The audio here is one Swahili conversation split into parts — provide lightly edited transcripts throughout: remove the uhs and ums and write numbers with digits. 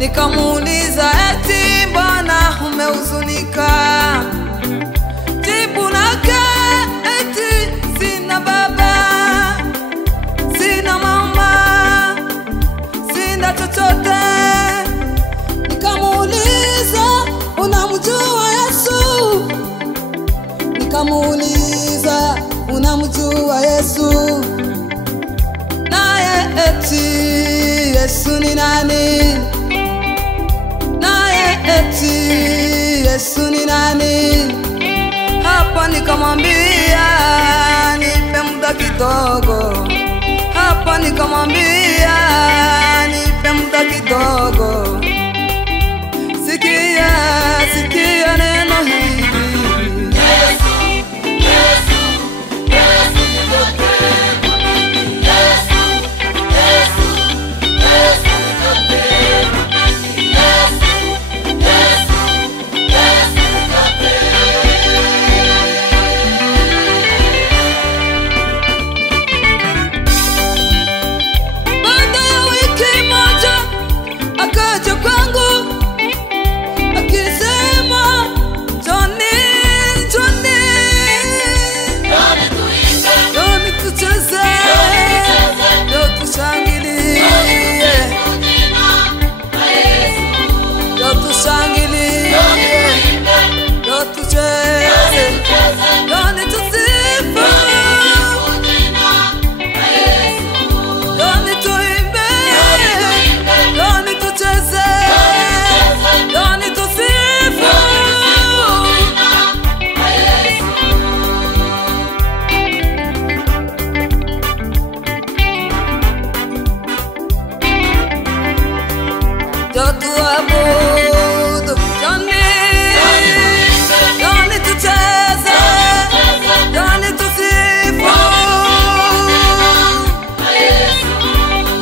Nikamuuliza eti mbona umehuzunika? Jibu lake eti sina baba, sina mama, sina chochote. Nikamuuliza unamjua Yesu? Nikamuuliza unamjua Yesu? Naye eti Yesu ni nani? Naye eti Yesu ni nani? Hapa nikamwambia nipe muda kidogo. Hapa nikamwambia nipe muda kidogo. Sikia, sikia neno hili. Yesu, Yesu, Yesu nitoke. Yesu, Yesu, Yesu nitoke. Yesu, Yesu, Yesu nitoke. Baada ya wiki moja akaja kwangu akisema Johnny, Johnny, Johnny tuimbe, Johnny tucheze, Johnny tushangilie, Johnny tushangilie, Johnny tucheze, Johnny tusifu, Johnny tuimbe, Johnny tucheze, Johnny tusifu. Tuabudu Johnny, Johnny tucheze, Johnny tusifu,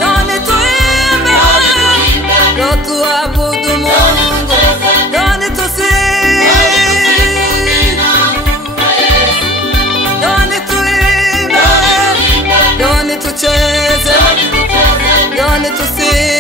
Johnny tuimbe, tuabudu Mungu, Johnny tusifu, Johnny tuimbe, Johnny tucheze, Johnny tusifu.